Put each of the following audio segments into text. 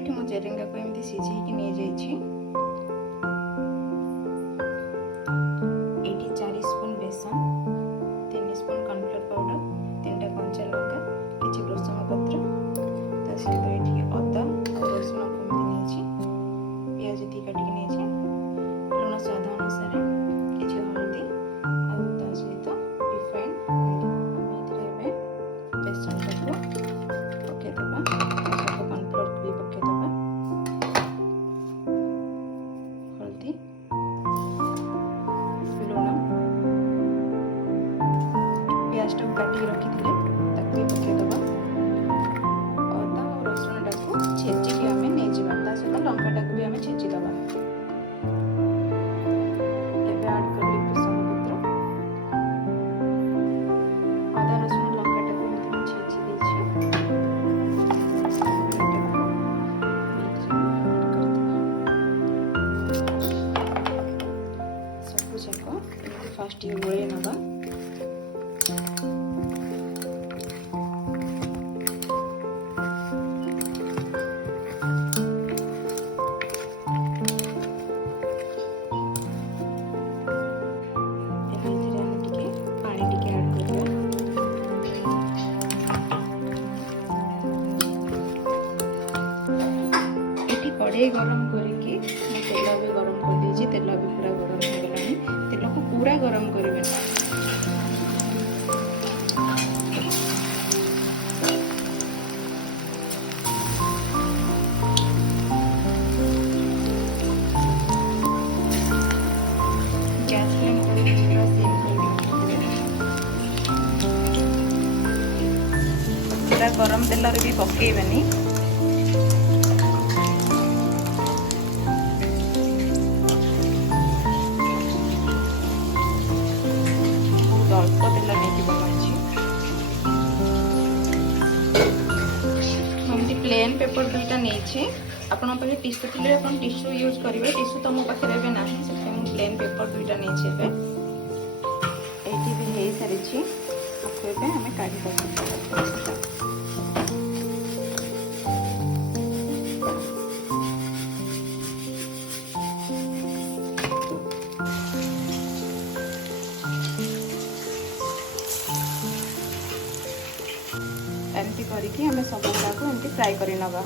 ये मो जेरेंगा को एमती सिझे नहीं जाइए। ये 4 स्पून बेसन, 3 स्पून कॉर्नफ्लोर पाउडर, 3टा कंचा लंका, किसी भृषंग पत्र, ता सहित ये अदा और रसुण को नहीं पियाज दी काटिक नहीं, लुण स्वाद अनुसार, किसी हल्दी और ता सहित रिफाइंड ऑयल। बेसन टाको पकेदबा, सब कॉर्नफ्लोर को भी पकेदबा, हल्दी, लुण, प्याज टाक काटिक रखी ताकू पकेदबा, अदा और रसुण टाक छेचिक आम नहीं जावा, सहित लंका टाक भी आम छेचिदबा। ऐड कर भृषंग पत्र, अदा रसुण लंका टाक छेची सब जाक फास्ट ये गोले नवा। कड़े गरम करके तेल भी गरम कर दीजिए। तेल भी पूरा गरम हो गलानी। तेल को पूरा गरम करेंगे। गैस फ्लेम को पूरा सिम कर पूरा गरम तेल भी पकेबनी। अल्प तेल नहीं बनाई हमती प्लेन पेपर दुईटा नहीं आपण पाखे टिश्यू थी आप टिश्यू यूज करेंगे। टिश्यू तो मो पाखे ना से प्लेन पेपर दुईटा नहीं भी हो सारी आपको आम काढ़ी एमती करके हमें सब गुड़ा एमती फ्राए कर नवा।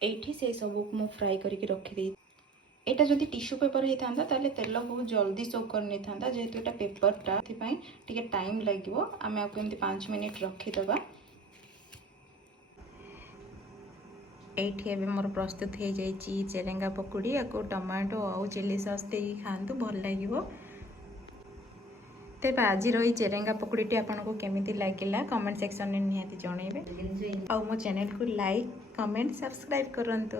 एठी से सब मु फ्राए करके रखी। एटा जदि टिश्यू पेपर होता ताले तेल बहुत जल्दी सोक कर नहीं था, जेहेतु एटा पेपरटा टिके टाइम लगे। आम आपको एमती 5 मिनिट रखीदबा। ये मोर प्रस्तुत हो जाइए चेरेंगा पकुड़ी। आपको टमाटो और चिली सॉस दे खातु भल लगे। तेज आज रही चेरेंगा पकुड़ी आपको केमिति लगिला कमेंट सेक्शन में निहाती जनइबे। आ मो चैनल को लाइक कमेंट सब्सक्राइब करंतु।